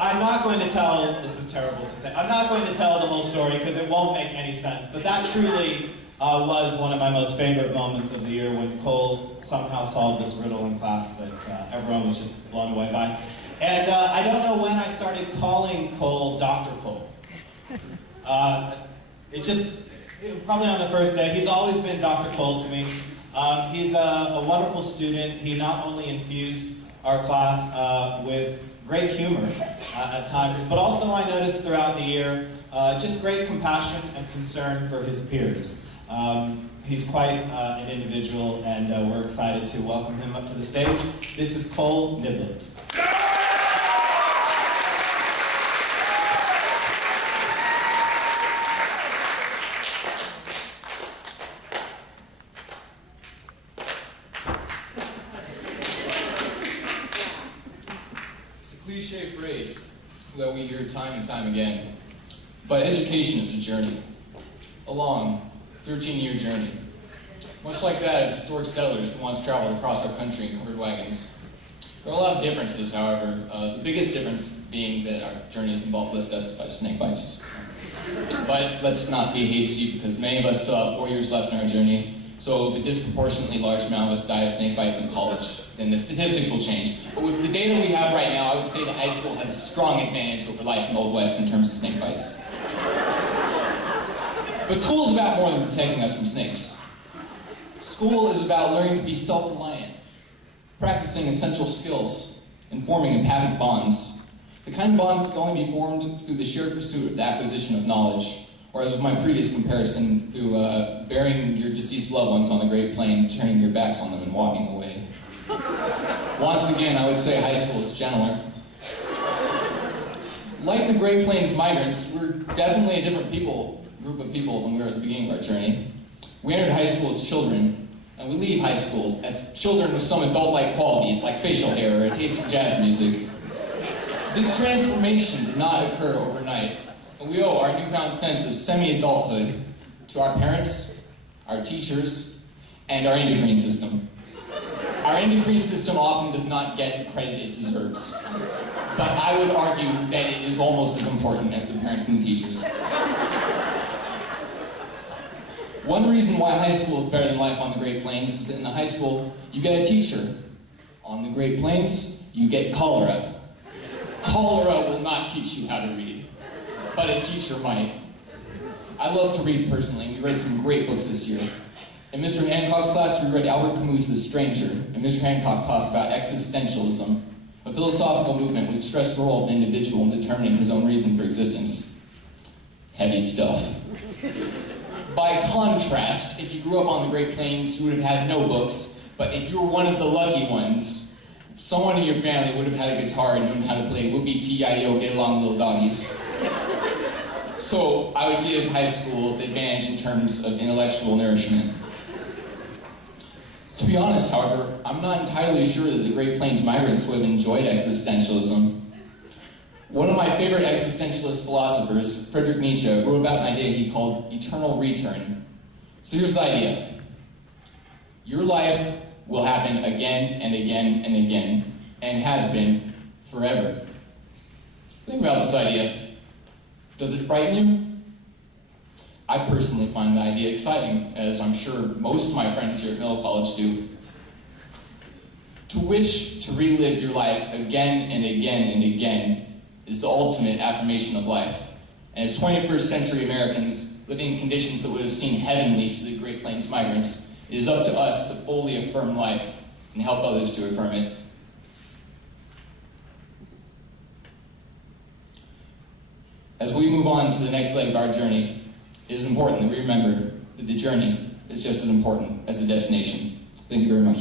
I'm not going to tell, this is terrible to say, I'm not going to tell the whole story because it won't make any sense, but that truly was one of my most favorite moments of the year when Cole somehow solved this riddle in class that everyone was just blown away by. And I don't know when I started calling Cole Dr. Cole. Probably on the first day. He's always been Dr. Cole to me. He's a wonderful student. He not only infused our class with great humor at times, but also I noticed throughout the year just great compassion and concern for his peers. He's quite an individual, and we're excited to welcome him up to the stage. This is Cole Niblett. Cliche phrase that we hear time and time again, but education is a journey, a long 13-year journey. Much like that of historic settlers who once traveled across our country in covered wagons. There are a lot of differences, however, the biggest difference being that our journey has involved less deaths by snake bites. But let's not be hasty, because many of us still have 4 years left in our journey. So if a disproportionately large amount of us die of snake bites in college, then the statistics will change. But with the data we have right now, I would say that high school has a strong advantage over life in the Old West in terms of snake bites. But school is about more than protecting us from snakes. School is about learning to be self-reliant, practicing essential skills, and forming empathic bonds. The kind of bonds that can only be formed through the shared pursuit of the acquisition of knowledge, or as with my previous comparison, through burying your deceased loved ones on the Great Plain, turning your backs on them and walking away. Once again, I would say high school is gentler. Like the Great Plains migrants, we're definitely a different group of people than we were at the beginning of our journey. We entered high school as children, and we leave high school as children with some adult-like qualities, like facial hair or a taste of jazz music. This transformation did not occur overnight, and we owe our newfound sense of semi-adulthood to our parents, our teachers, and our endocrine system. Our endocrine system often does not get the credit it deserves, but I would argue that it is almost as important as the parents and the teachers. One reason why high school is better than life on the Great Plains is that in the high school, you get a teacher. On the Great Plains, you get cholera. Cholera will not teach you how to read, but a teacher might. I love to read personally. We read some great books this year. In Mr. Hancock's class, we read Albert Camus' The Stranger, and Mr. Hancock taught us about existentialism, a philosophical movement which stressed the role of an individual in determining his own reason for existence. Heavy stuff. By contrast, if you grew up on the Great Plains, you would have had no books, but if you were one of the lucky ones, someone in your family would have had a guitar and known how to play Whoopie-T-I-O, Get Along Little Doggies. So I would give high school the advantage in terms of intellectual nourishment. To be honest, however, I'm not entirely sure that the Great Plains migrants would have enjoyed existentialism. One of my favorite existentialist philosophers, Friedrich Nietzsche, wrote about an idea he called eternal return. So here's the idea. Your life will happen again and again and again, and has been forever. Think about this idea. Does it frighten you? I personally find the idea exciting, as I'm sure most of my friends here at Middle College do. To wish to relive your life again and again and again is the ultimate affirmation of life. And as 21st century Americans living in conditions that would have seemed heavenly to the Great Plains migrants, it is up to us to fully affirm life and help others to affirm it. As we move on to the next leg of our journey, it is important that we remember that the journey is just as important as the destination. Thank you very much.